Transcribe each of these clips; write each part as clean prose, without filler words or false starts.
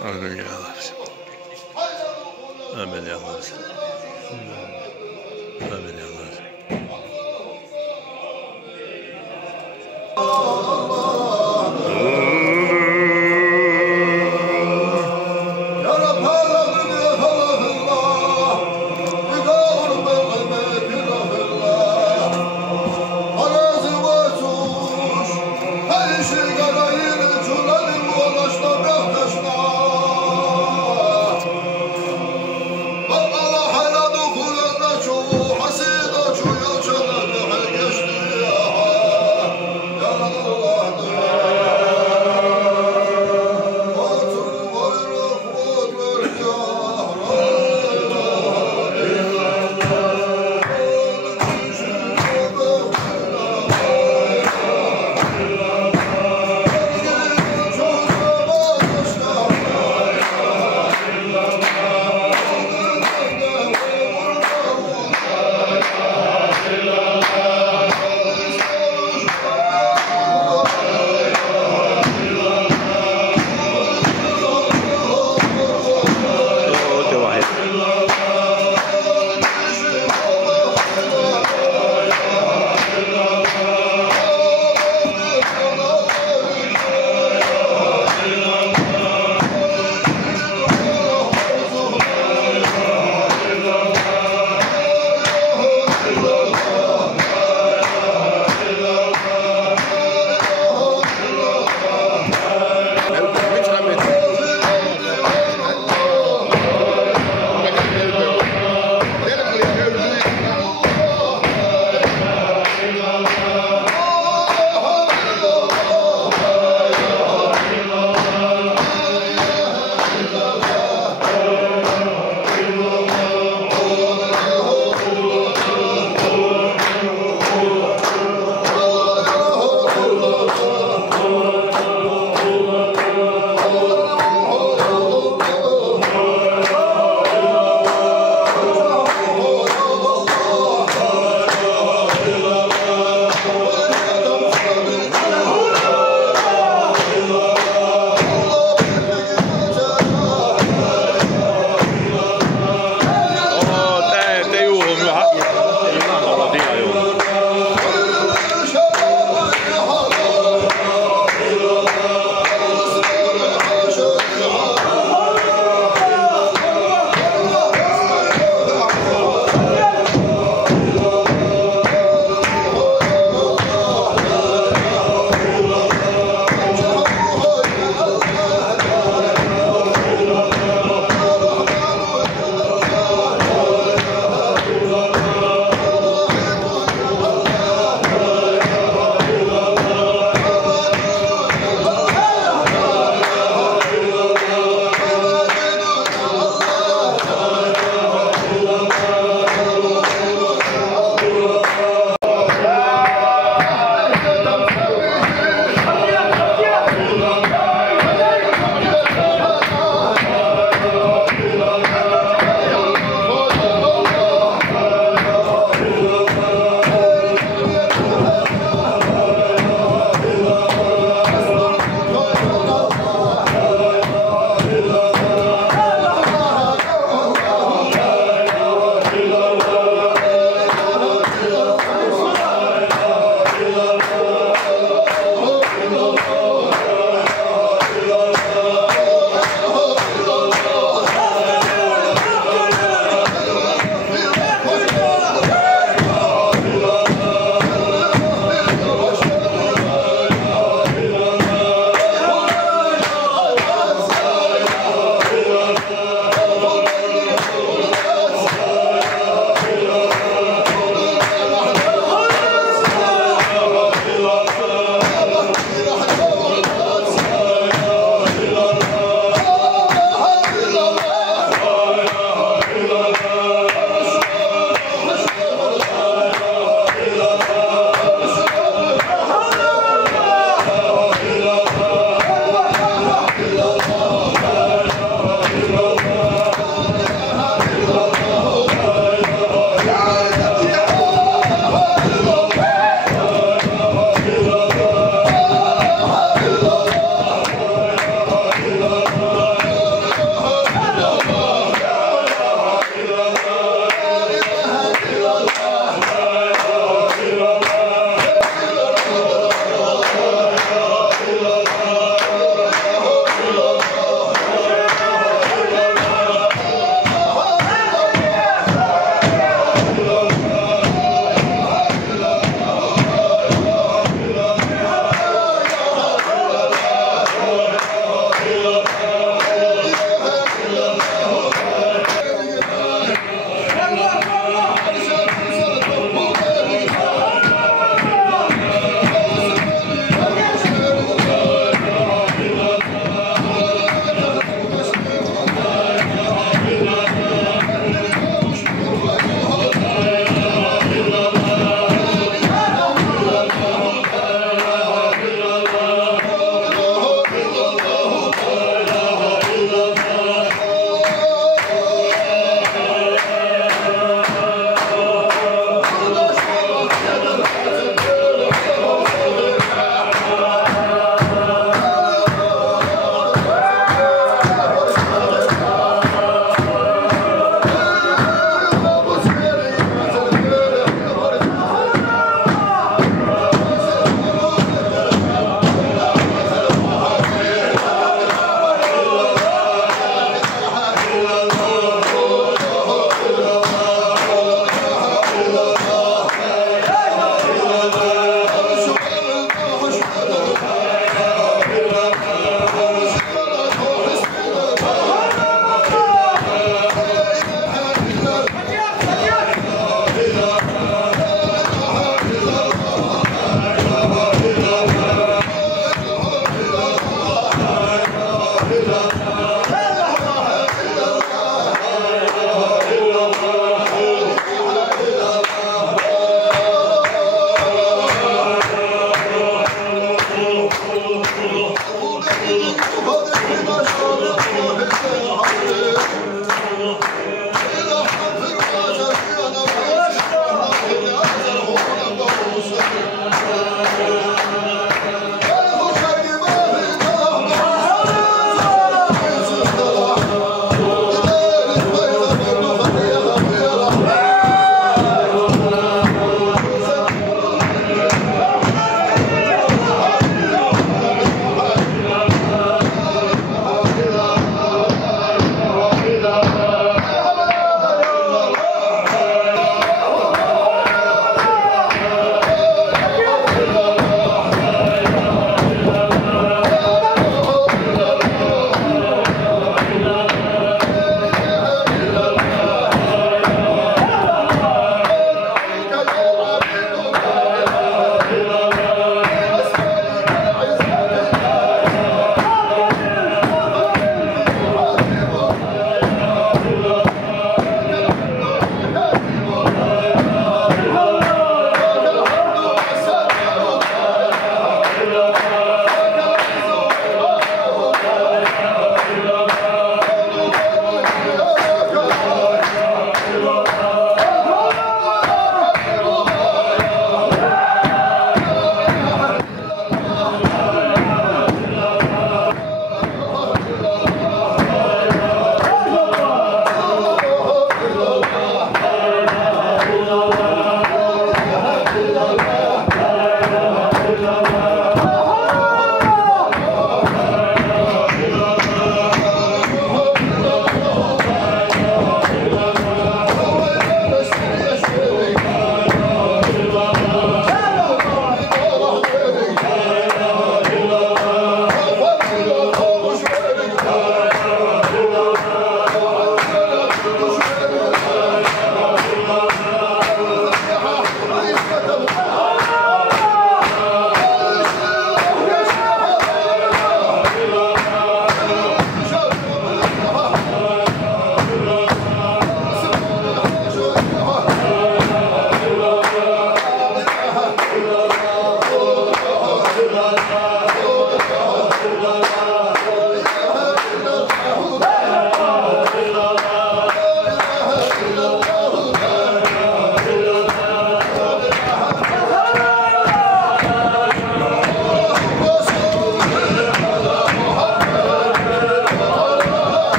Amin ya Allah. Amin ya Allah. Amin ya Allah. Allah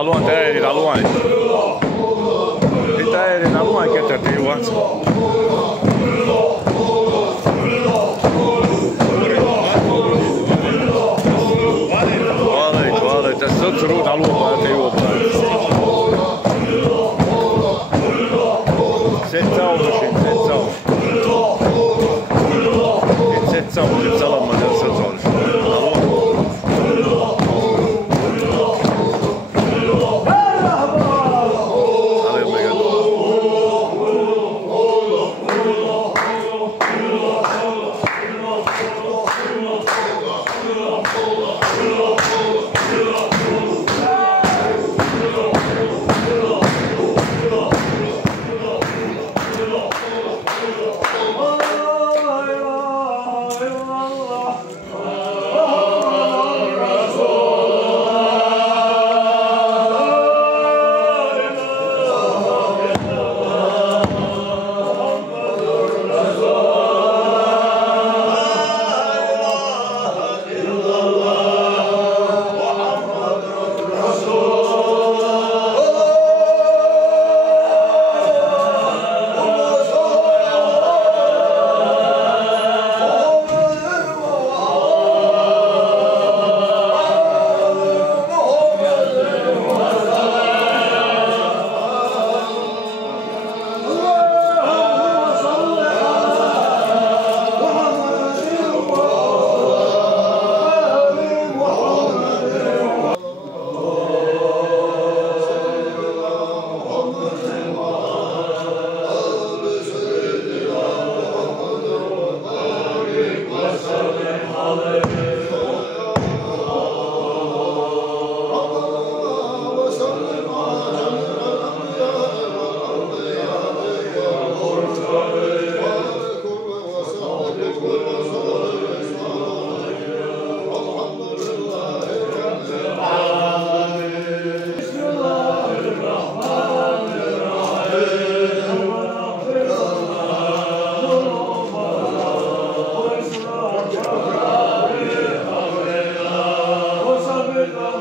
da luan, te aeri da luan. Te aeri da luan che te uanță. Vale, te săți ru da luan, te iu. Sețau și sețau. Sețau, sețau la mână, sețau.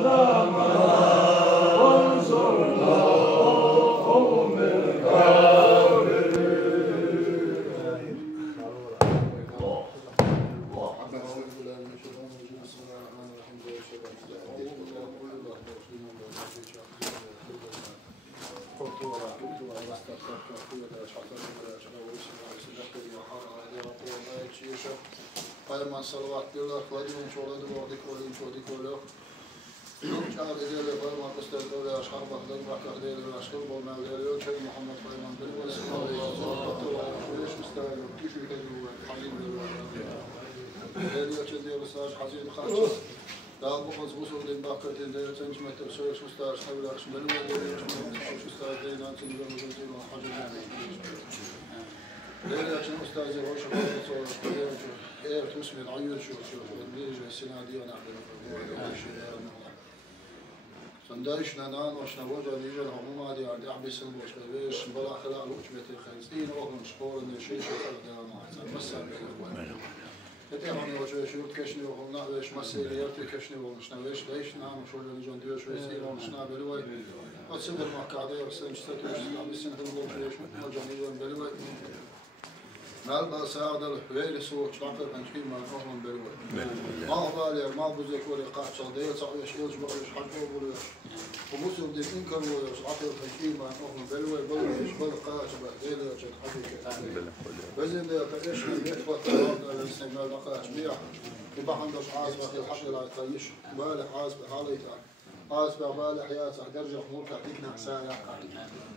Da luan. Ayman salavatlarla kladimum çoğladı vardık olayım çoğladık olayım. Çağır edeyle koymak istedik öyle aşkar baktık baktık değil aşkar bolmaya geliyor. Köy Muhammed Kayman bir vesile aleyhi sallallahu aleyhi ve sellem küçük ediyor halim ediyor. Geliyor çediyor mesaj hazır kaçız. Daha bu kız usulün bakırtın diye çencmetre söyle şustar şavlar şimdi ne diyor şustar diye naçın diyor diyor hacı Leyla için ustazı hoş bulduk sonra eğer tüsmin ayır şu bir senadi ona صندايش نان وشنا وجه ليجا العموم هذه عند أحبس الموش بيش بلا خلاء الوش بيت الخيزين وهم شقول إن شيء شو خلده ما حصل مسا يتعامل وجه شروط كشني وهم نعيش مسيريات كشني ومشنا ويش ليش نعم شو اللي جون ديوش ويصير ومشنا بلوي وتصير المقعدة وسلم ستوش أحبس نخدم وجه ليش وجه ليجا بلوي نالبا ساعد الحويل سوق شلعت البنشين ما نقوم بلوي ما بالي ما بزيك ولا قاعد صديق صعيش يلج بقيش حجو بلوي ومسلم دين إنكر ولا شلعت البنشين ما نقوم بلوي بلويش بل قاعد بقيل يجد حبيك بزين ده تعيش من بيت وطلعنا لسنا ما لقاش بيع يبقى عندش عازبة في الحق لا يطيش بالح عازبة حاليتها عازبة بالح ياسح درجة مولك تكنع ساعة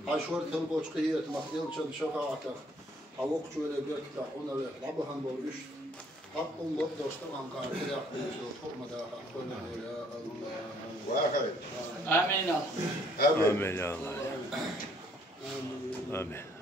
عشور تلبوش قيت مخيل شد شفاعتك حوق شو اللي بيرك تعونا لعبوا هم بوريش حقهم بطش طبعا قاعد كده شو حكم ده حقنا يا الله واخر آمين آمين يا الله آمين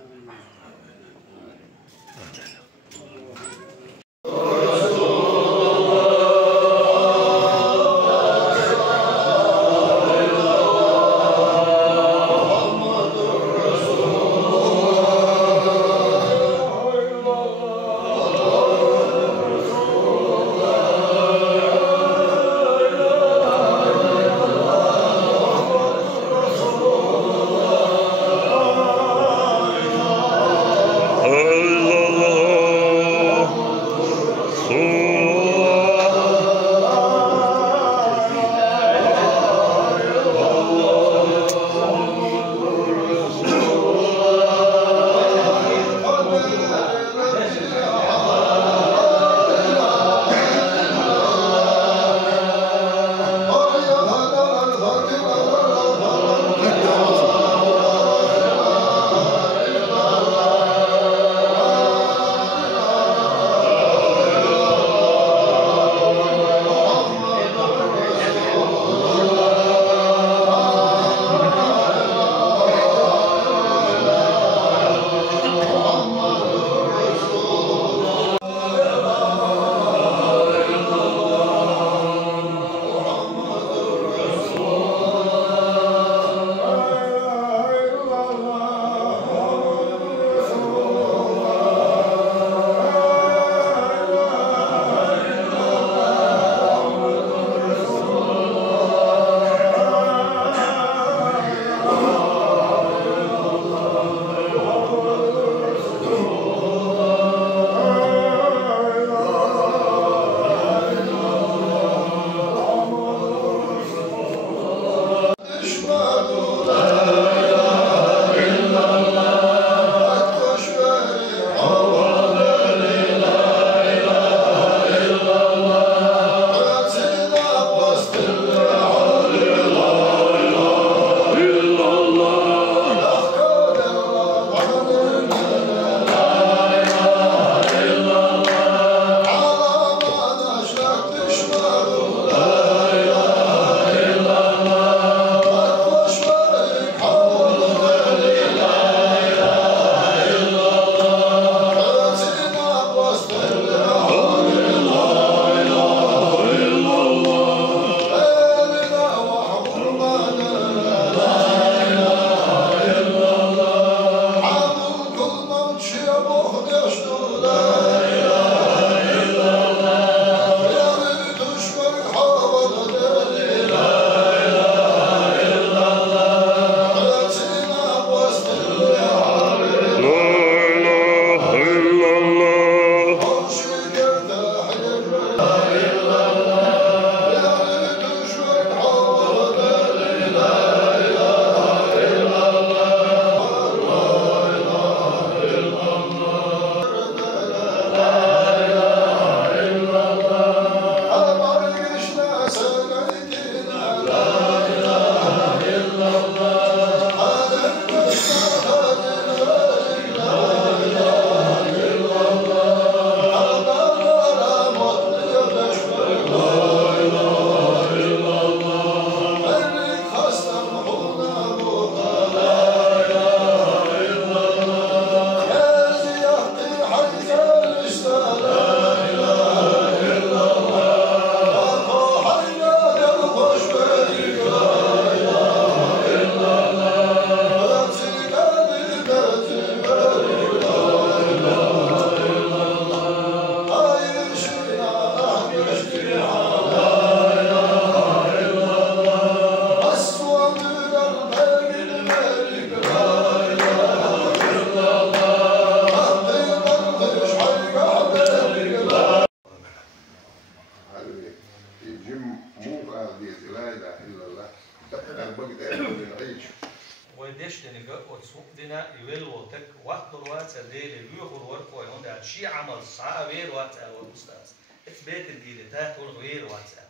شي عمل صعب غير واتساب والاستاذ اثبات الديليتات والغير واتساب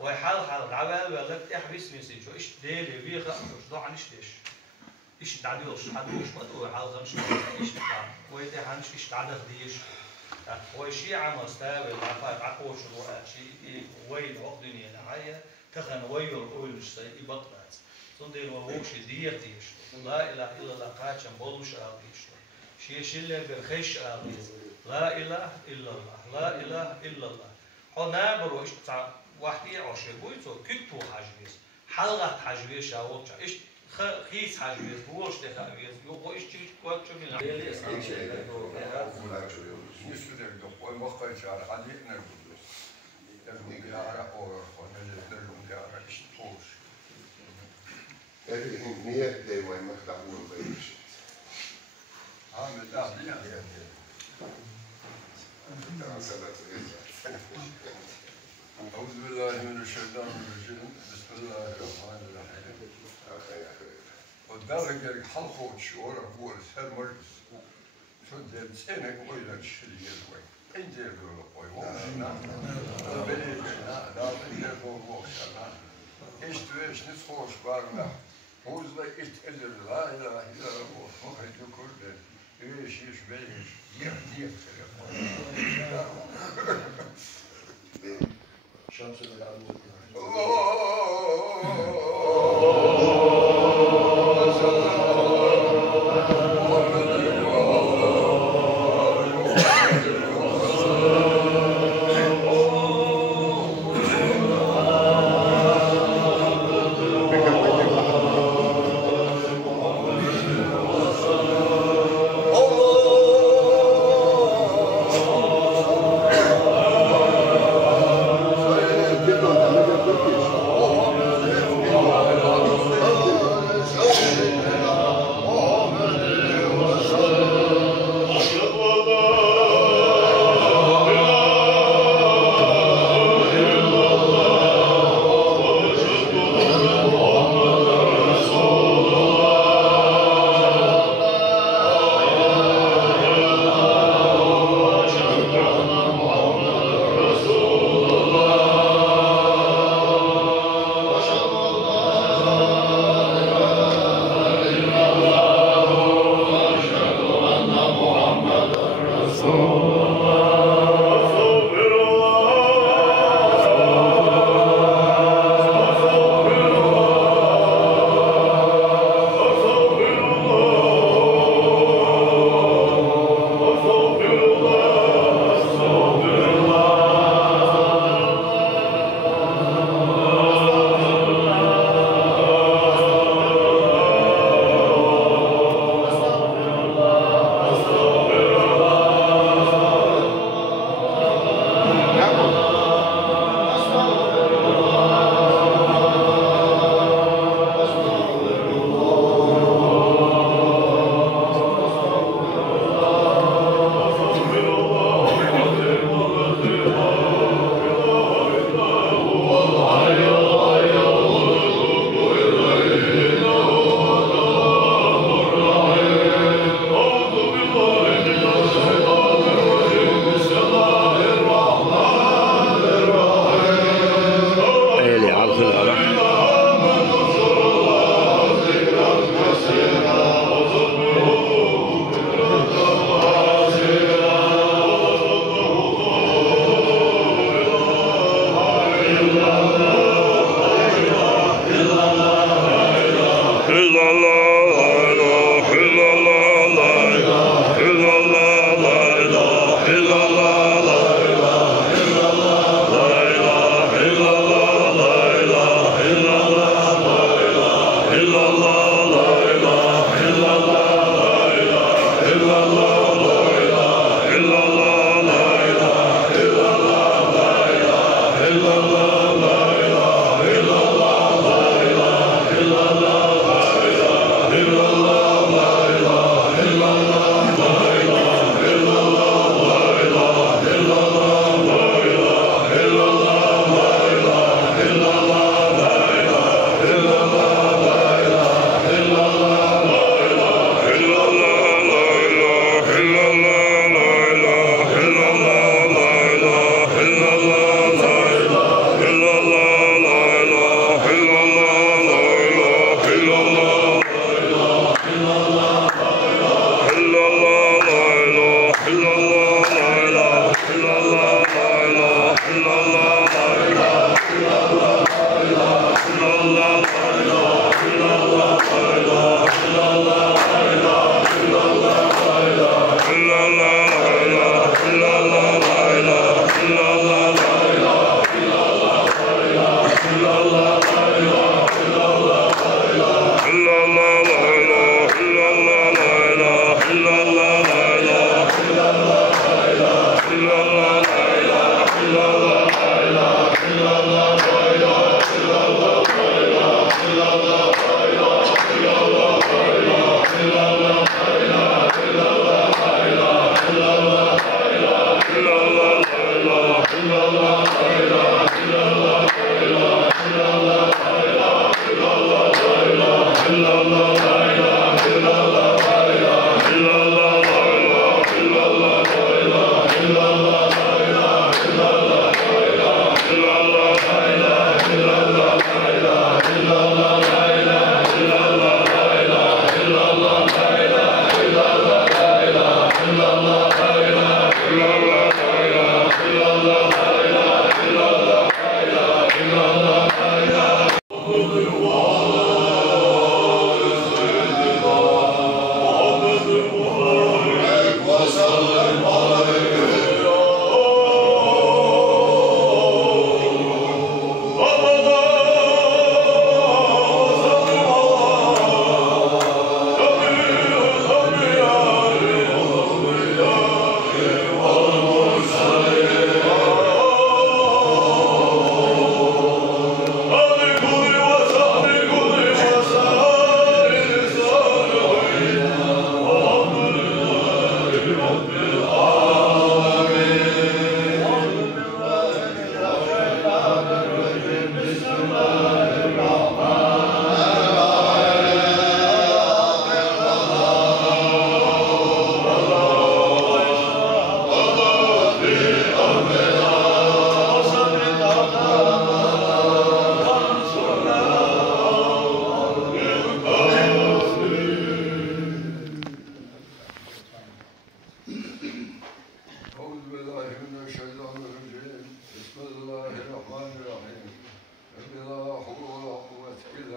وحال دعوال ولك احبس مسج شو ايش ديلي بيخ مش ضاع نشتش ايش تعديوش حدوش ما تقول حال غمش ايش بتاع ويت حنش ايش تعدخ ديش هو شي عمل استاوي عفاف عقوش شي وين عقدني نعايا تخن وير قول مش يبطلت صندي وهوش ديتيش لا اله الا الله قاتم بولش ابيش شي شله بالخش ابيش لا اله الا الله لا اله الا الله هنا بروش تاع واحد عشر بويتو كتو حاجبيس حلقه حاجبيس او ايش خيس حاجبيس بوش ده حاجبيس يو ايش تيجي كوات شو من أعوذ بالله من الشيطان الرجيم بسم الله الرحمن الرحيم ودارك الحلقة والشعور أقول سهل مركز شد سنة وإلى الشرية الوين أنت يقول قوي ومشنا بليكنا لا بليكو موكسنا إيش تويش نتخوش بارنا موزلا إتقدر لا إله إلا الله وخيط كل إيش بيش يهديك شمس العروض Turkish.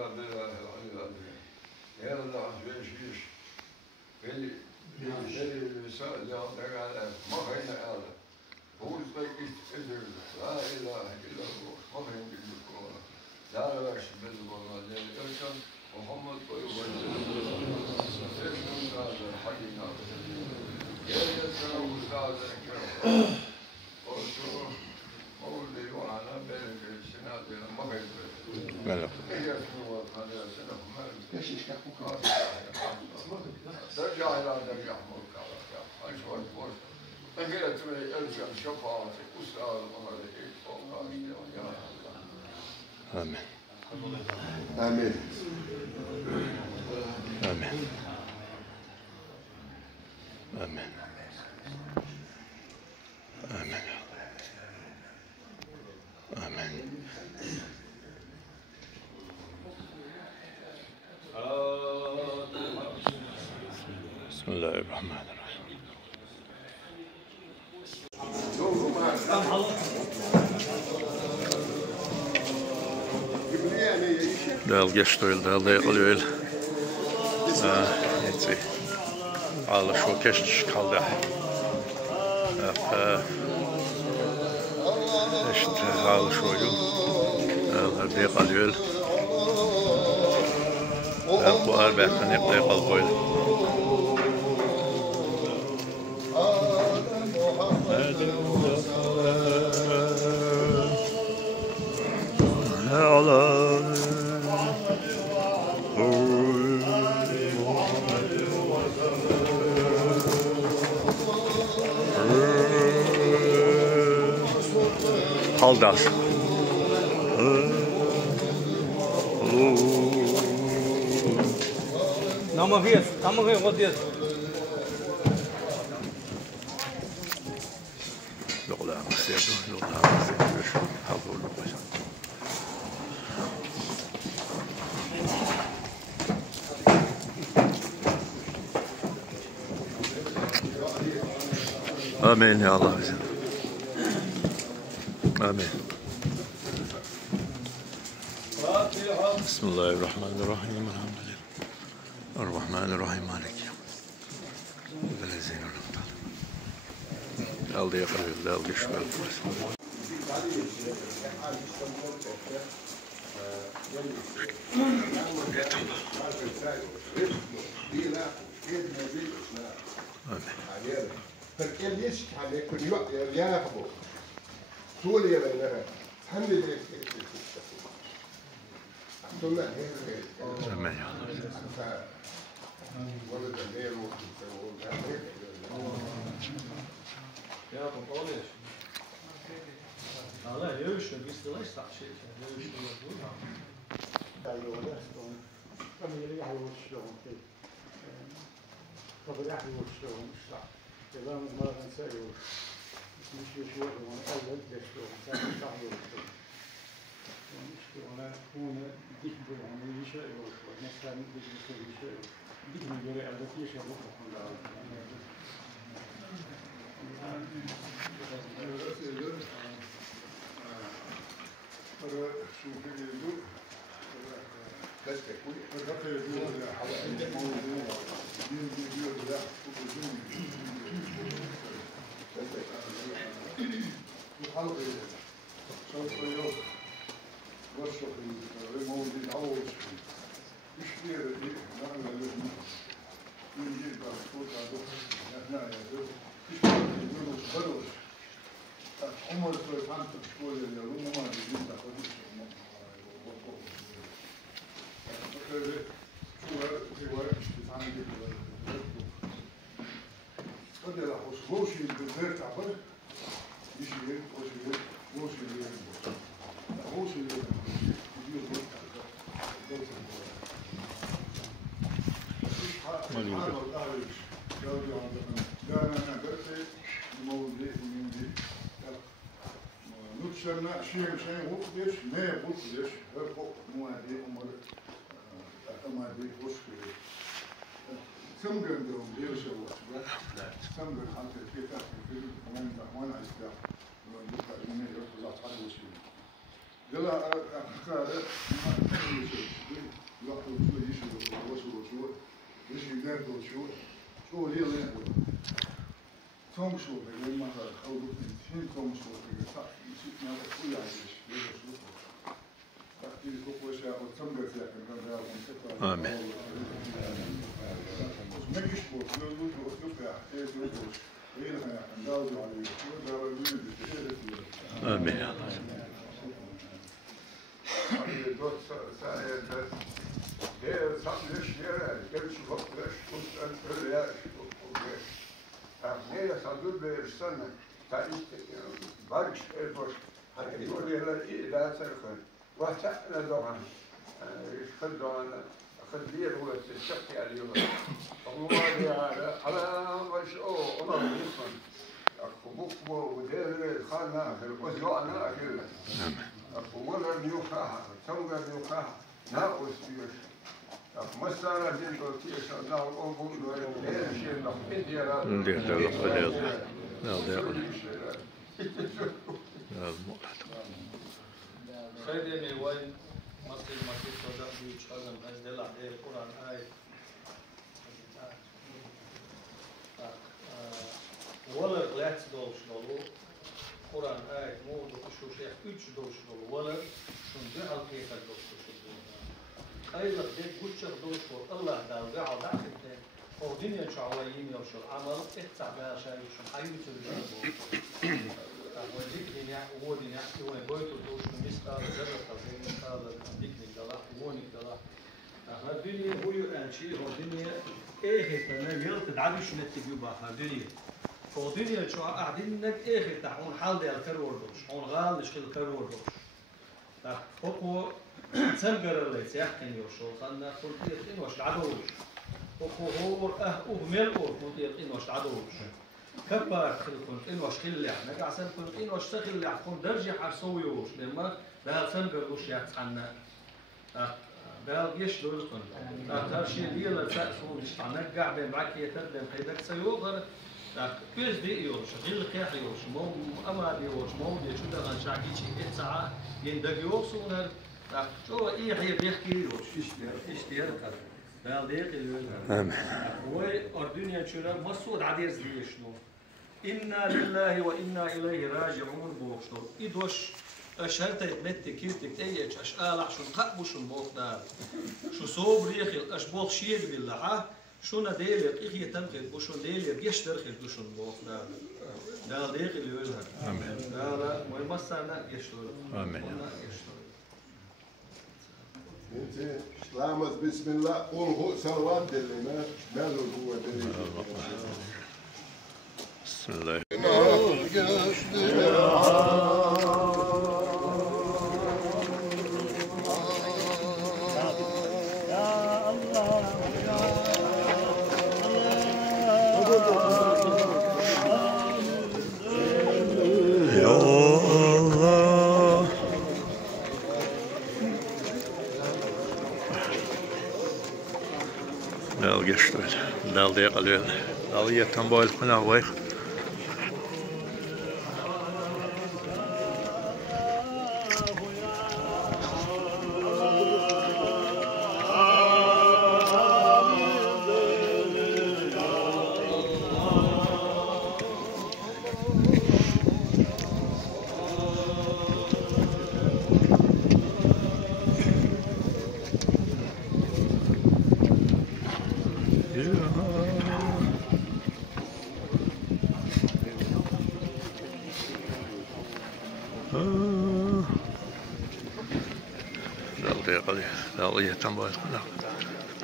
بالله العلي العظيم يا الله فيش اللي سأل على ما بين هذا هو إذن لا إله إلا الله ما بين بالقرآن لا لا يشبه بالقرآن الإنسان محمد هذا الحقيقة يا يسلم هذا الكلام قولي وأنا بين السنة ما بين بله درجع إلى درجع ملك على شوي فوق فهي تري أرجع شفاعة أستاذ مالك فوق آمين آمين آمين آمين آمين آمين بسم الله الرحمن الرحيم Dal geçtoyl dal yaqlyl. Etsi. Al şu keş kaldı. İşte al şoyu. Al yaqlyl. Bu arba'tan yaqlyl qoyl. Haldar. Nama fiyat, kodiyat. Lola مسيرته لولا مسيرته حضور بس آمين يا الله آمين بسم الله الرحمن الرحيم الحمد لله الرحمن الرحيم مالك يوم الذين أنعمت عليهم aldı yakalıyor, aldı şu Ja, komt al eens. Nou, nee, juist, dat is de lijst dat zit. Juist, dat doen we. Ja, joh, dat is dan. Dan moet je echt wel stroom. Dat er echt wel stroom staat. Je wil het maar gaan zeggen, joh. Het moet je zorgen, want altijd is stroom. Dat is echt wel stroom. Dan is het gewoon dicht bij de lycée, joh. Net zijn niet dicht bij de lycée. Dicht bij de dat is ja ook nog vandaan. Zijn hoekjes, nee, hoekjes, heel goed, mooi idee om dat maar die hoekjes. Sommigen doen heel zo wat, sommigen gaan het veel, gewoon dat man is daar, want dat is niet heel veel dat hadden we zien. يلا أخكاره ما يشوف يوقف شو يشوف وشو مش يقدر شو ليه ليه توم شو بيقول ما أو شين توم شو بيقول صح يشوف ما كل عايش ليه شو تحكي كوكو شاء وتم قتل كان هذا منطقة آمين. ما يشبه لو تفرح تدوش غيرها نداوز عليه شو دار الجيل آمين يا الله. خير وين مسجد صدق بيش أزم أزدل عليه القرآن آية ولا غلات دوش لولو قرآن آية مو دوشو شيخ üç دوش لولو ولا شون جعل كيف دوش خير لك بوتشر دوش الله دال جعل داخل او دنيا شعويين يوشو العمل اتسع بها شيء شو حيوت الجنبو وذكرين يعني وودين يعني وين بيتو دوش مثقال ذرة زي مثقال ذكرين دلاح ووني دلاح الدنيا هو شيء هو الدنيا ايه تمام يلت تعرفش نتجيب بها الدنيا فالدنيا شو قاعدين نك ايه تحون حال دي الكرور دوش هون غال نشكل الكرور دوش فوقو تنقر اللي سيحكي يوشو خلنا قلت إن وش العدوش وقو هو ميل قلت إن وش العدوش كبر كنت إن وش خلي إحنا قاعدين كنت إن وش تخلي حكون درجة حرسويوش لما ده تنقر وش يتحنى ده يشلو الكون ده شيء دي اللي تأسون مش عنقع بمعك يتردم خيدك سيوغر كيس دي يوش غير القياح يوش مو أما يوش مو دي شو ده عن شعبي شيء ساعة يندق يوصون شو إيه هي بيحكي يوش إيش تيركر ده ديق اللي هو الدنيا شو ده مسود عديس دي شنو إنا لله وإنا إليه راجعون بوشتو إدوش أشهرت يتمت كيرتك أيش أشقال شو قبو شو الموقدار شو صوب ريخل أشبوخ شيد بالله شو نديلر إخي تنقل وشو نديلر يشترخ وشو الموقدار ده ديق اللي يقولها آمين. ده ويمسنا يشترخ آمين. سلامت بسم الله قول هو سلوات اللي ما ماله هو بسم الله. Dal det qalel. Dal yetan boyl qana way.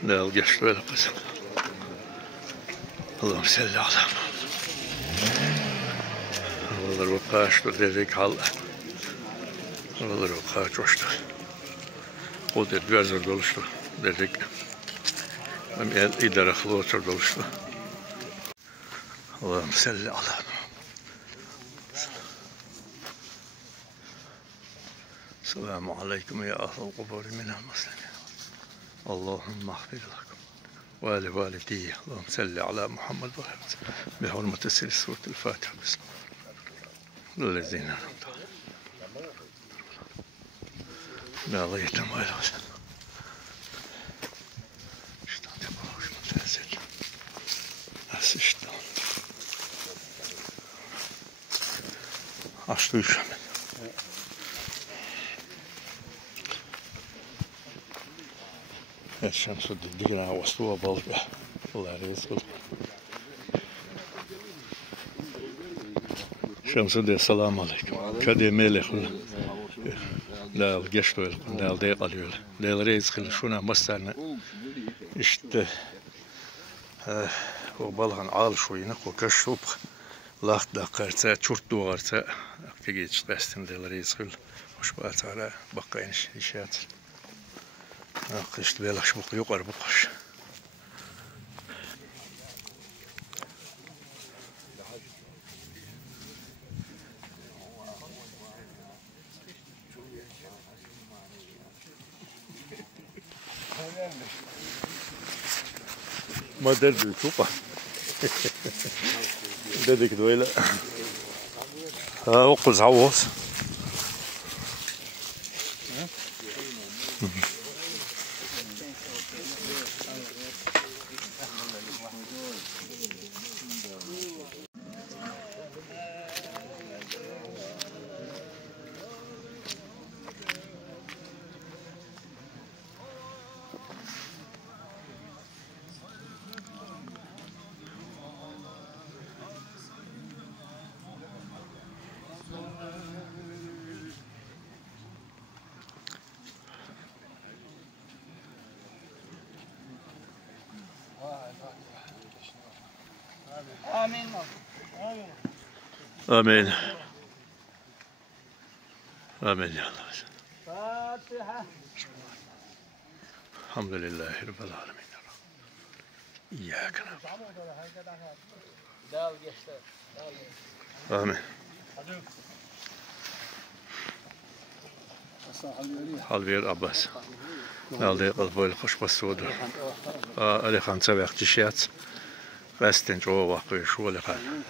لا القشر ولا قسم. اللهم صل على محمد. والله الوقاش تدريك على والله الوقاش وشت قلت الجزر دولشت دريك من إدارة خلوص دولشت. اللهم صل على محمد. السلام عليكم يا أهل القبور من المسلمين. اللهم اغفر لكم ولوالدي. اللهم صل على محمد بحرمة سورة الفاتحة. بسم الله الذين أنعمت عليهم. يلا يتم هاي شلون تبغى شلون تنزل هسه شلون açtı üşüme. الشمس تدقنا وسطوها بلقى الله يرزقه شمس دي السلام عليكم كدي ملك لا الجشتو لا الضيق اليول لا الرزق شونا مستعنا اشت وبالهن عال شوينك وكشوب لاخت دقرتا شرطو غرتا تيجي تشتستن لا الرزق وش بقى على بقينش اشات قشت بيلخش بقى يقر بقش ما درد شوفه بدك دويلة وقز عوض آمين آمين آمين يا الله فاتحة الحمد لله رب العالمين إياك نعبد آمين حلبير أباس نالدي قلبي الخش بالسود اللي خان سبع اختشيات بستن جو واقعي شو اللي خان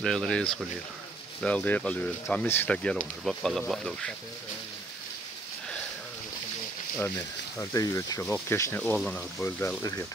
دال ريز قليل دال دي قليل تعميس تجارون بقى لا بقدوش آمين هذا يوجد كشني أولنا بقول دال إفيت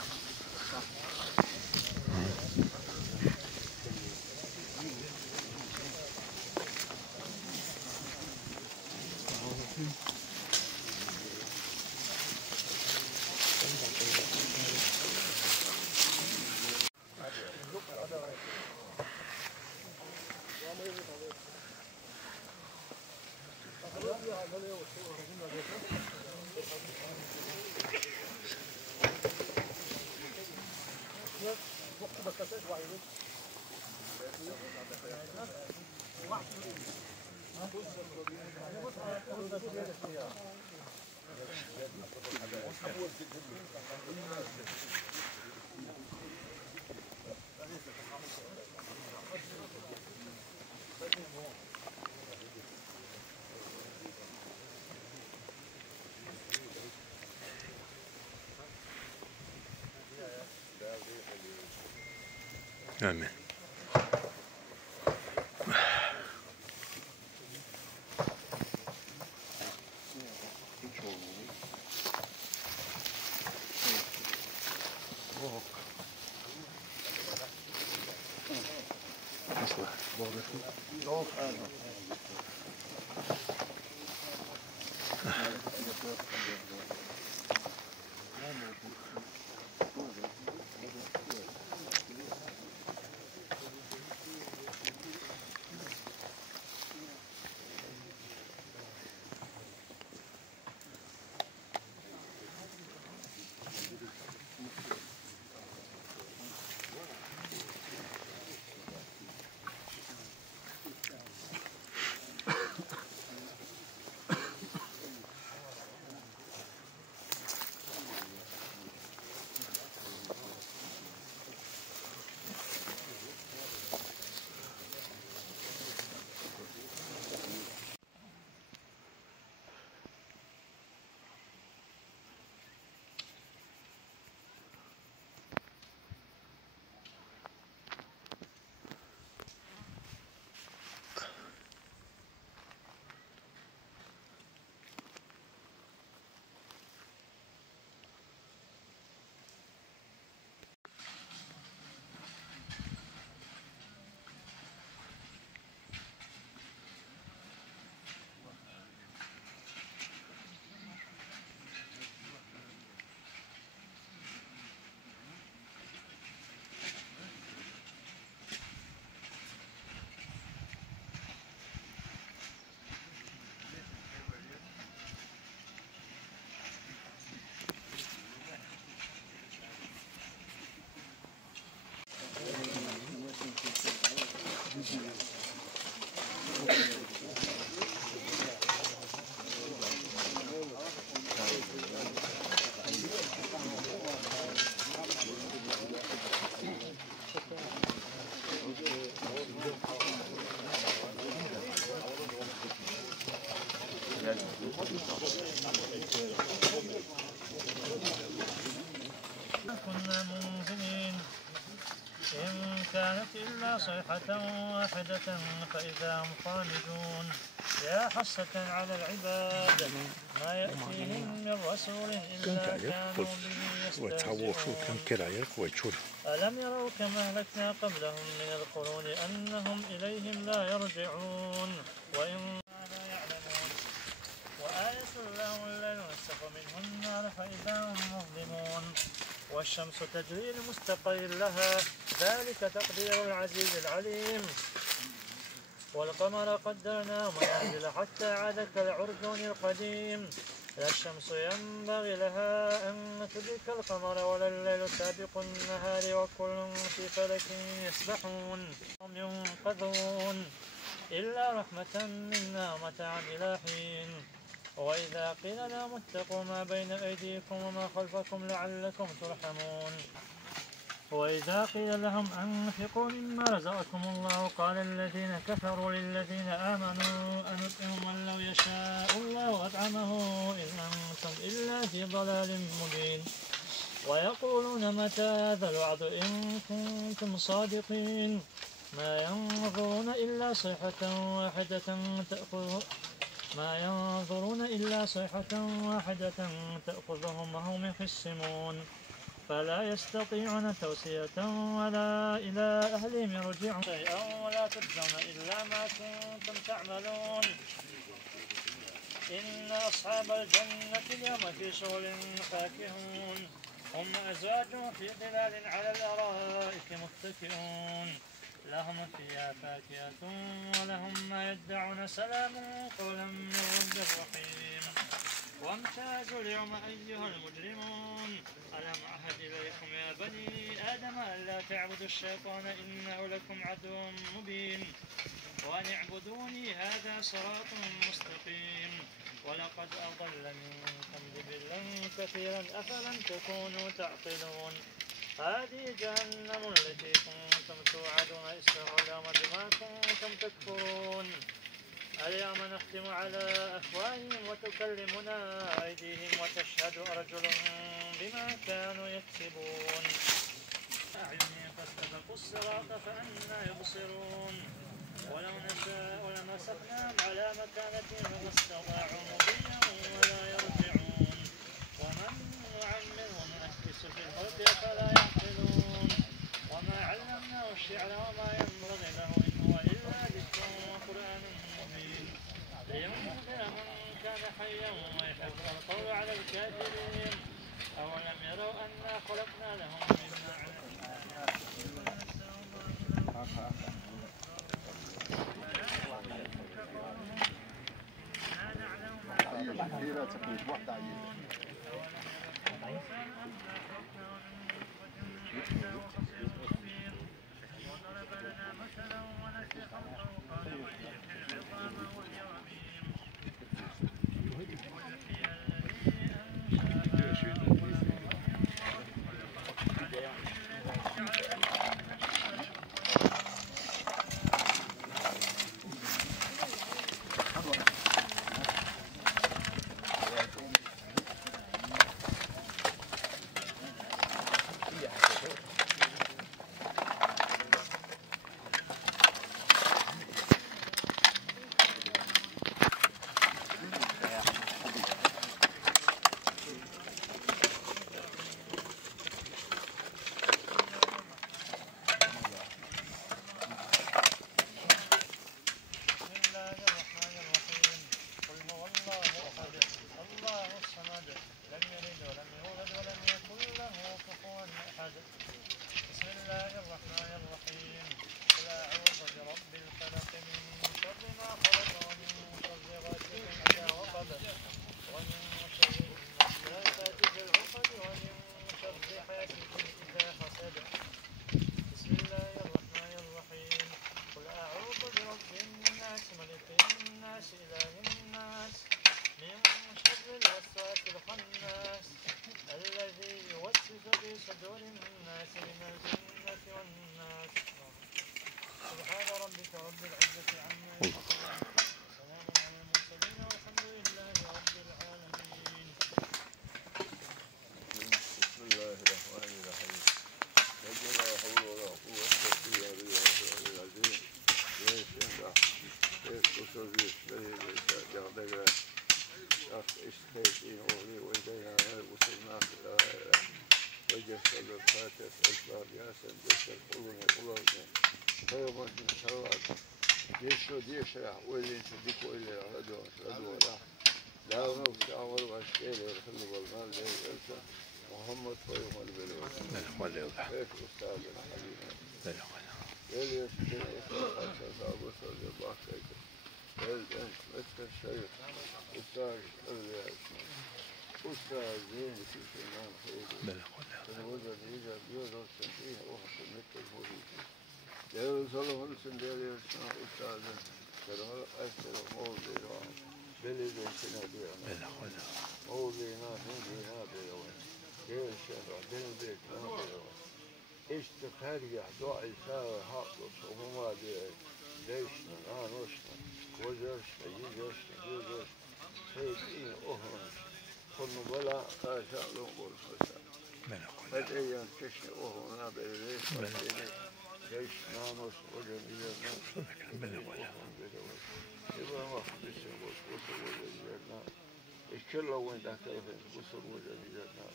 آمين كنا منزلين إن كانت إلا صيحة واحدة فإذا هم خامدون يا حسرة على العباد ما يأتيهم من رسول إلا كانوا به يستهزئون ألم يروا كما أهلكنا قبلهم من القرون أنهم إليهم لا يرجعون وإن لا يعلمون وآية لهم الليل نسخ منه النار فإذا هم مظلمون والشمس تجري لمستقر لها ذلك تقدير العزيز العليم والقمر قدرناه منازل حتى عاد كالعرجون القديم لا الشمس ينبغي لها أن تدرك القمر ولا الليل سابق النهار وكل في فلك يسبحون هم ينقذون إلا رحمة منا ومتاعا إلى حين وإذا قيل لهم اتقوا ما بين أيديكم وما خلفكم لعلكم ترحمون وإذا قيل لهم أنفقوا مما رزقكم الله قال الذين كفروا للذين آمنوا أنطعم من لو يشاء الله أطعمه إن أنتم إلا في ضلال مبين ويقولون متى هذا الوعد إن كنتم صادقين ما ينظرون إلا صيحة واحدة تأخذهم وهم يخصمون فلا يستطيعون توصية ولا إلى أهلهم يرجعون شيئا ولا تجزون إلا ما كنتم تعملون إن أصحاب الجنة اليوم في شغل فاكهون هم أزواجهم في ظلال على الأرائك متكئون لهم فيها فاكهة ولهم ما يدعون سلام قولا من رب رحيم وامتازوا اليوم أيها المجرمون ألم أعهد إليكم يا بني آدم ألا تعبدوا الشيطان إنه لكم عدو مبين وأن اعبدوني هذا صراط مستقيم ولقد أضل منكم جبلا كثيرا أفلم تكونوا تعقلون هذه جهنم التي كنتم توعدون اسرها اليوم بما كنتم تكفرون اليوم نختم على أفواههم وتكلمنا أيديهم وتشهد أرجلهم بما كانوا يكسبون أعينهم فاستبقوا الصراط فأنى يبصرون ولو نشاء لمسخناهم على مكانتهم فما استطاعوا مضيا ولا يرجعون ومن نعمره ننكس في الخلق فلا يعقلون وما علمناه الشعر وما ينبغي له إن هو إلا ذكر وقرآن مبين لينذر من كان حيا ويحق القول على الكافرين أولم يروا أنا خلقنا لهم مما وضرب لنا مثلا ونسي خلقه قال من يحيي العظام وهي رميم ويحيي الذي أنشأها أول رب العزة عما يصفون وسلام على المرسلين والحمد لله رب العالمين. بسم الله الرحمن الرحيم. لا حول ولا قوة إلا بالله العظيم. Yes, استيقين أولي وإلينا وصلنا في الآخرة وجسد الفاتح أسباب ياسن جسد قلونا قلونا خيرا من شرات يشو ديشرح وإلين شديك وإلي الهدوء شهدوا له لا نوفي عمر وأشكال والخل والمال لي إلسا محمد فيوم البلوغ خير أستاذ الحبيب يلي يشكل أسفل أبو صلي الله خير الأنس مثل الشيخ أستاذ أولياء أستاذ زين في سنان خير فنوزن إذا بيوضع سنتين أخذ مثل المريد يلي صلوا هلسن ديالي يسمع أستاذا كرهل أكثر موضي رعام بلي بيتنا بيعنا موضي ناهي بيعنا غير الشهر بلي بيتنا بيعنا استخارية دعي ساوي حقل صهما ليشنا نانوشنا وزرشنا يجرشنا يجرشنا سيدين أهرن كل بلا خاشع لنقل خشع فدعيا تشني أهرنا بليش ليش نانوش وجميل نانوش إذا ما خبسي وصل وجميلنا إشكلا وين دكتورين وصل وجميلنا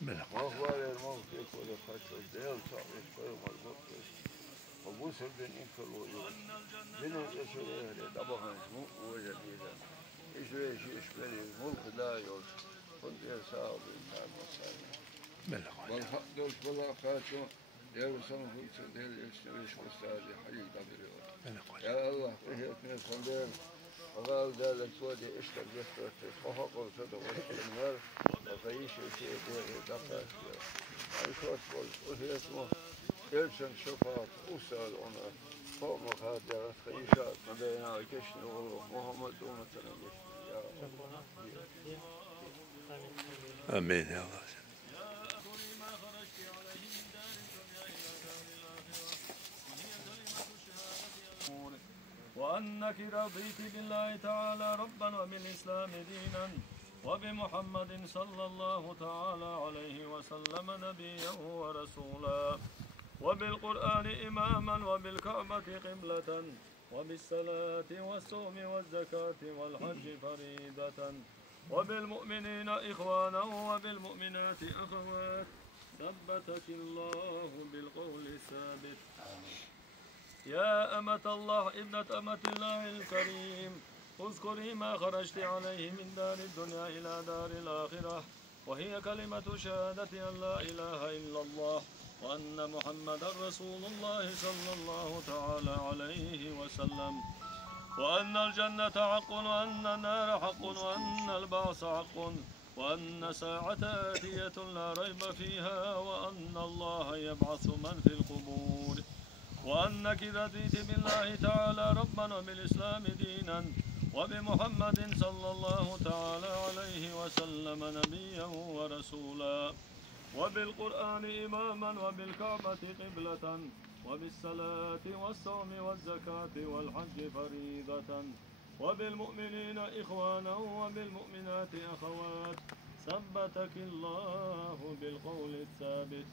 ما هو الموقف ولا فتح الديال صعب كل مربوط وبوصل بين إنكل ويوم بين الأسرة طبعا مو وجديدا إيش بني الملك لا يوش كنت يساوي النار مسانا والحق بلا خاتم ديال صنف ديال يشتريش أستاذ حي قبل يا الله فيه اثنين صندوق وقال ذلك سودي اشتر جسر في فحق وصدق النار وفيش شيء ديال دفع عيشوش وهي اسمه يلسن شفاط أستاذ أنا فوق مخادرة خيشات مدينة كشن ومحمد ومثلا كشن يا الله آمين يا الله. وأنك رضيت بالله تعالى ربا وبالإسلام دينا وبمحمد صلى الله تعالى عليه وسلم نبيا ورسولا وبالقرآن إماما وبالكعبة قبلة وبالصلاة والصوم والزكاة والحج فريضة وبالمؤمنين إخوانا وبالمؤمنات أخوات ثبتك الله بالقول الثابت. يا أمة الله ابنة أمة الله الكريم اذكري ما خرجت عليه من دار الدنيا إلى دار الآخرة وهي كلمة شهادة أن لا إله إلا الله وأن محمدا رسول الله صلى الله تعالى عليه وسلم وأن الجنة حق وأن النار حق وأن البعث حق وأن ساعة آتية لا ريب فيها وأن الله يبعث من في القبور وأنك رضيت بالله تعالى ربا وبالإسلام دينا وبمحمد صلى الله تعالى عليه وسلم نبيا ورسولا وبالقرآن إماما وبالكعبة قبلة وبالصلاة والصوم والزكاة والحج فريضة وبالمؤمنين إخوانا وبالمؤمنات أخوات ثبتك الله بالقول الثابت.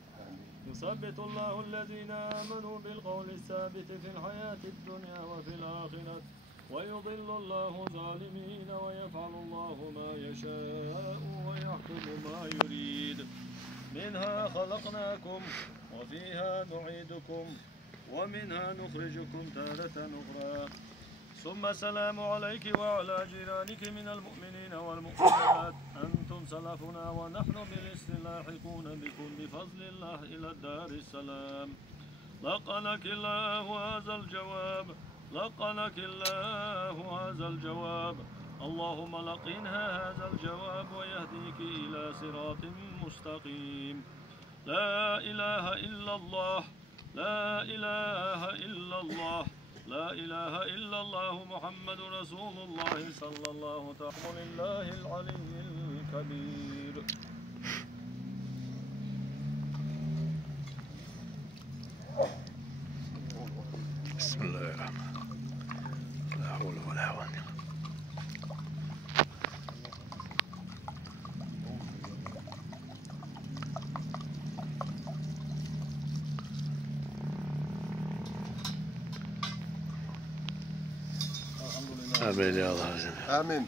يثبت الله الذين آمنوا بالقول الثابت في الحياة الدنيا وفي الآخرة ويضل الله الظالمين ويفعل الله ما يشاء ويحكم ما يريد. منها خلقناكم وفيها نعيدكم ومنها نخرجكم تارة أخرى. ثم السلام عليك وعلى جيرانك من المؤمنين والمؤمنات أنتم سلفنا ونحن بالإسلام لاحقون بكم بفضل الله إلى الدار السلام. لقنك الله هذا الجواب لقنك الله هذا الجواب اللهم لقنها هذا الجواب ويهديك إلى صراط مستقيم. لا إله إلا الله لا إله إلا الله لا إله إلا الله محمد رسول الله صلى الله تعالى لله العلي الكبير. بسم الله الرحمن الرحيم. آمين يا الله عزيز. آمين.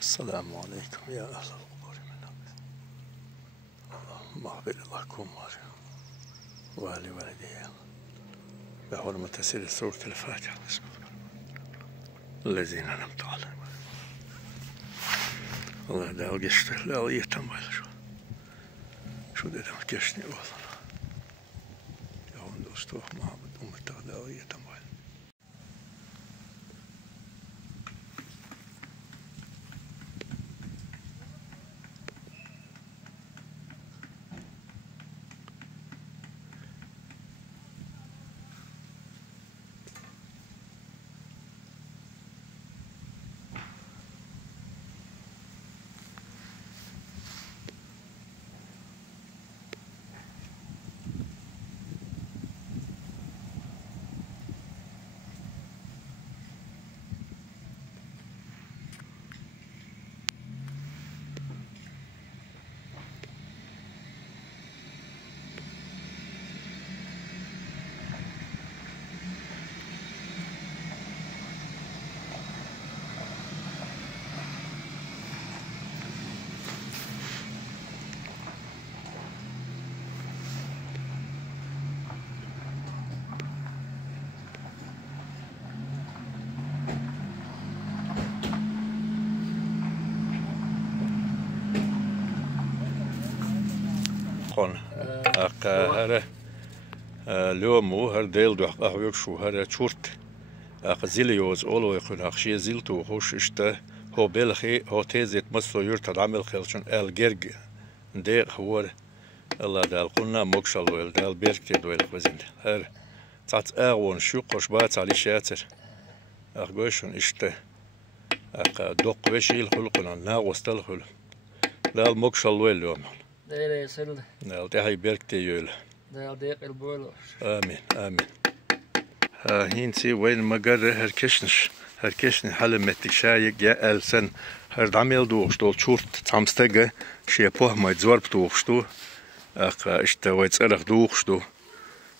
السلام عليكم يا أهل القبور من اللهم اغفر لكم وأهل والدي بحرمة سير سورة الفاتحة بسم الله الذين أنعمت عليهم الله دا القشت لا يتمويل شو ده قشتني والله يا هون دوستوه محمد أمته لا يتمويل. هره لومو هر ديل دو قهوه شو هره چورت زيليوز اولو يكون اخشي زيلتو خوش اشته هو بلخي هو تيزت مصر يرت العمل خلشن الجرج ديق هو الله دال قلنا مكشلو دال بيركتي دويل وزند هر تات اغون شو قشبات علي شاتر اغوشن اشته دوق وشيل خلقنا ناغوستل خل دال مكشلو اليوم دير يسل دال تهي بيركتي يول دير ديق البولو آمين آمين. هينتي وين مقر هركشن حل متك شايق يا ألسن هرد عمل دوغش دول شورت تامستجة شيء بوه ما يتزور بتوغش دو أخ اشتويت أرخ دوغش دو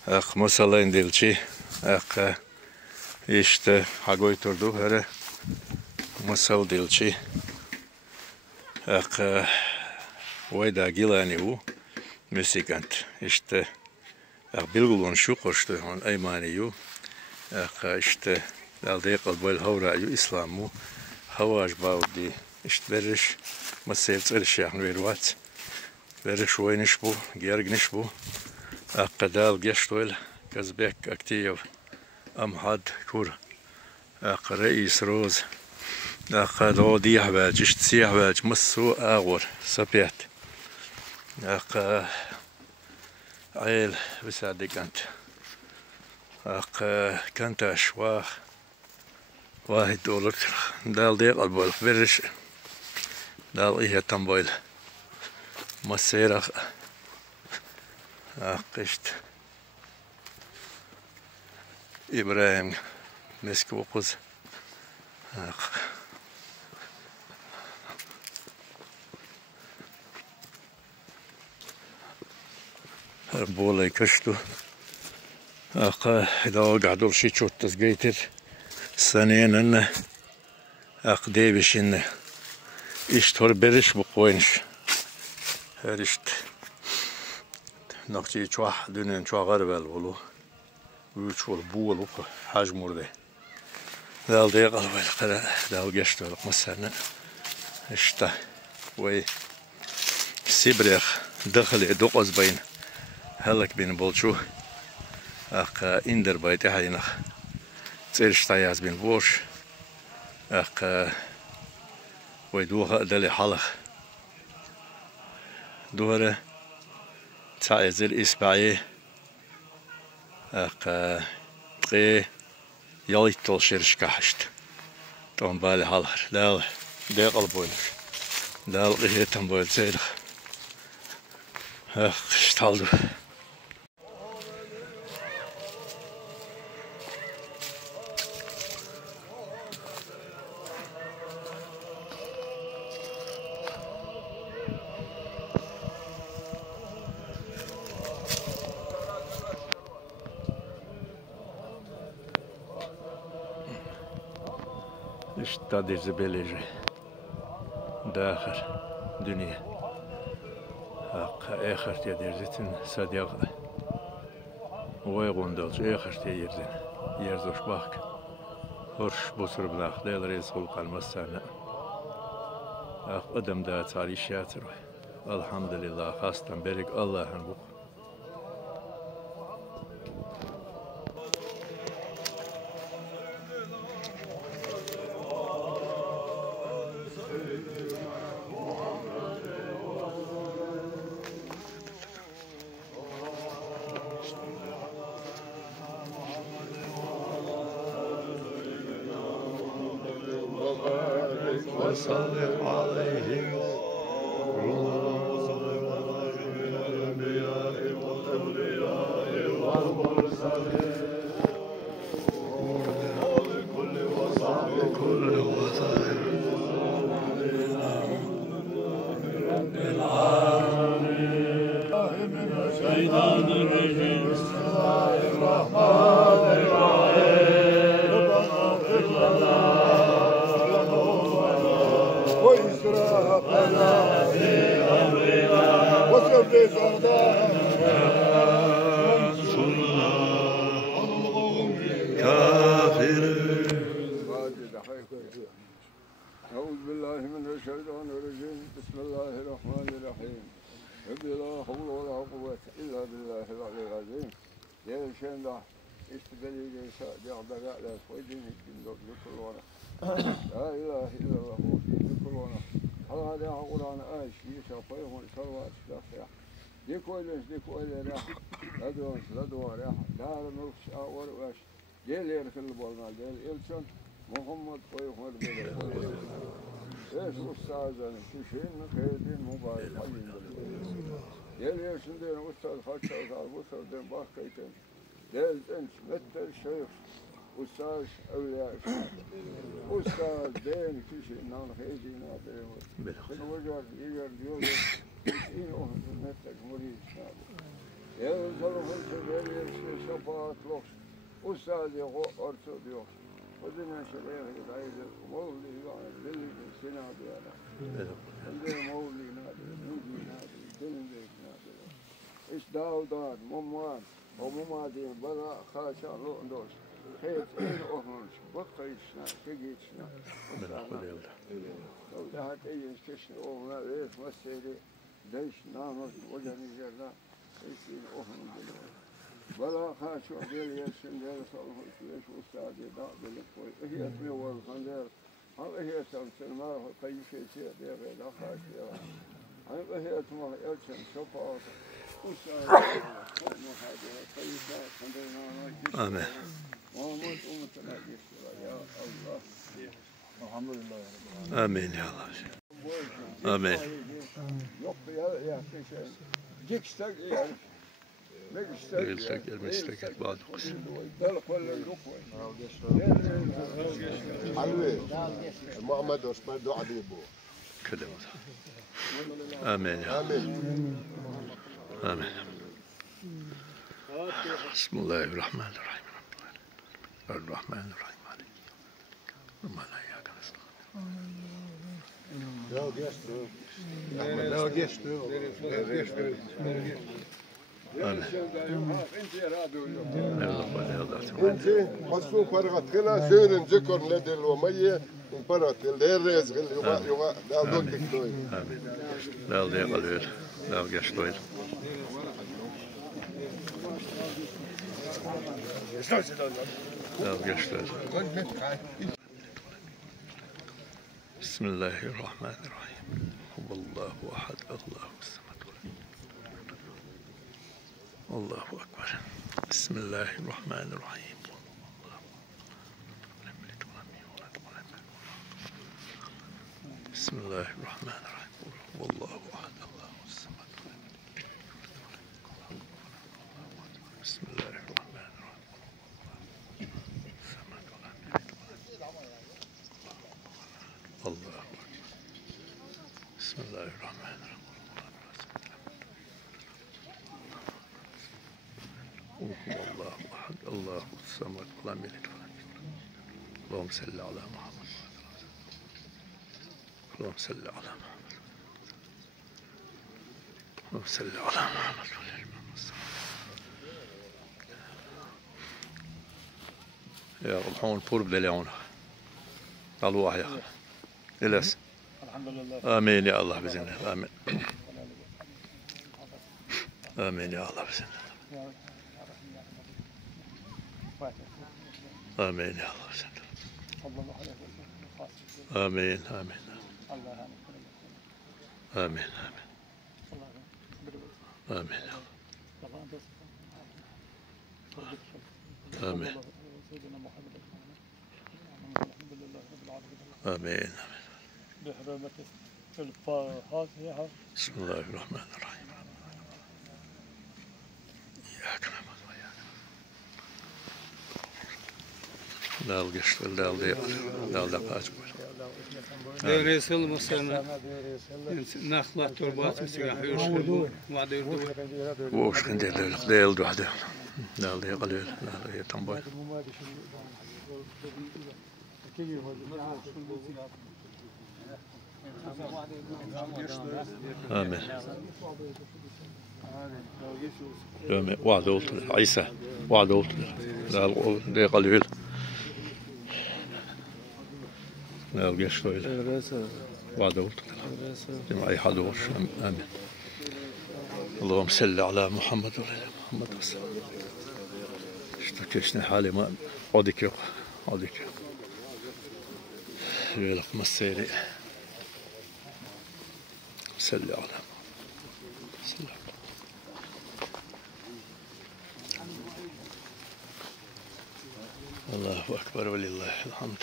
أخ مثلا دلشي أخ İşte hagoyturdu hele masal dilçi vayda gilani u müsikant işte bilgulun şu koştu on eymaniyu işte dalde qalbal havrayu islamu havaş baudi işte veriş masal tsırış yani vervat veriş oyniş bu gergniş bu قدال جشتول كزبك أكتيف أمحد كور رئيس روز دو دي حباج اشتسي حباج مسو أغور سبيت عيل بسادك أنت كنت أشواخ واحد دولار دال دي قلبول برش دال إيه تنبويل مسيرخ قشت إبراهيم مسك وقز بولا كشتو إذا قعدوا شي شوت تسقيتر سنين إن ديبش إن إشتور برش بقوينش هرشت نقطي شواح دنيا شواح غربال ولو ويشول بولو حاج مرده دال دي قلب القرا دال قشتو لك مسنا اشتا وي سيبريخ دخل دوقز بين هلك بين بولشو اندر بايت حينا تيرشتاياز بين بوش وي دوها دالي حلق دوره تعزل إسبعي تقي يليتول شرش كحشت تون بالي حالر دال دي قلبوين دال قيه تنبويل سيدخ اشتالدو اشتادي زبالجي داخل دنيا آخر تيدرزتن صديق ويغوندلش آخر تيدرزن يرزوش باك هرش بصر بلاخ ديل ريز خلق المسانة قدم دا تاري شاتر الحمد لله خاصة برك الله هنبوك وصلي عليه الأنبياء والأولياء والمرسلين ولكل وصف كل وصف رب العالمين من الشيطان الرجيم بسم الله الرحمن الرحيم ربنا اغفر لنا وإسرافنا في أمرنا وثبت أقدامنا وانصرنا على القوم الكافرين. أعوذ بالله من الشيطان الرجيم بسم الله الرحمن الرحيم لا حول ولا قوة إلا بالله العلي العظيم يا شيخ استبدل جيسا دعبر على فوجين الجندوب لكلنا لا إله إلا الله لكلنا هذا قرآن آيش يشافيه الكروات شافيه ديكويلش ديكويل راح لدوا راح دار نفس أول واش جيل يركل بالنا جيل إلسن محمد فيهم البلد إيش أستاذنا كشين خيرين مبارك حين جيل يرسندين أستاذ خاتشة وصار دين باكيتين جيل إنش متى الشيخ أستاذ أولياء أستاذ دين كشين نان خيرين هذين وجر يجر يوجد كشين أهل متى مريض يا زلمة الشباب شفاعة لخش أستاذ أرسل وزنا شليه العيد مولي للي سنة بيانا عندنا مولي نادي نوجي نادي دلنك نادي إيش داودان ممان وممادين بلا خاشا لوندوس خيط إيه أهونش بقيشنا تجيشنا لو ده تيجي كشنا أهونا ليش مسيري ليش نامس وجهني جرنا إيش أهون بلا خاشوا ديال ياسين ديال صالح الفيش وستادي دا بالكوي هي اسمي والخندير هذا هي سمسن ما هو كي شيء ديال لا خاشوا هذا هي اسمه يلشن شفاط وستادي ما هذا كي شيء خندير آمين محمد أمتنا يا الله الحمد لله آمين يا الله آمين يقبل يا شيخ جيكستك يعني يلتقي المستقر بعد حلوة محمد عثمان دو عبيبو كلمة آمين يا آمين آمين بسم الله الرحمن الرحيم الرحمن الرحيم مالك وما لا إياك نستعين انت حصو فرغت كلا سير ذكر لدى الومية فرغت الرئيس يغا لا ضدك دوي آمين لا ضيق الويل لا قش دويل لا قش دويل بسم الله الرحمن الرحيم هو الله أحد الله الصمد الله أكبر بسم الله الرحمن الرحيم بسم الله الرحمن الرحيم هو الله أحد الله الصمد بسم الله الرحمن الرحيم الله أكبر بسم الله الرحمن الرحيم هو الله أحد الله الصمد لم يلد ولم يولد اللهم صل على محمد اللهم صل على محمد اللهم صل على محمد يا ربحون بور بدلعون على واحد يا إليس الحمد لله آمين يا الله بإذن الله آمين آمين يا الله بإذن الله آمين يا الله بإذن الله آمين آمين آمين آمين آمين آمين بحرمة الفاتحة بسم الله الرحمن الرحيم إياك نعبد وإياك لا القشط لا الضيق لا الدقات رئيس المسلمين نخلة تربات مسيح يرشد وعد يردو وش كنت ديل دو حدا لا الضيق لا الضيق تنبوي آمين آمين وعد قلت عيسى وعد قلت لا الضيق الويل لا القش ويل وعد قلت جمع أي حد وش آمين اللهم صل على محمد وعلى محمد وسلم اشتكيشنا حالي ما عودك عودك ويلك مسيري صل على محمد الله أكبر ولله الحمد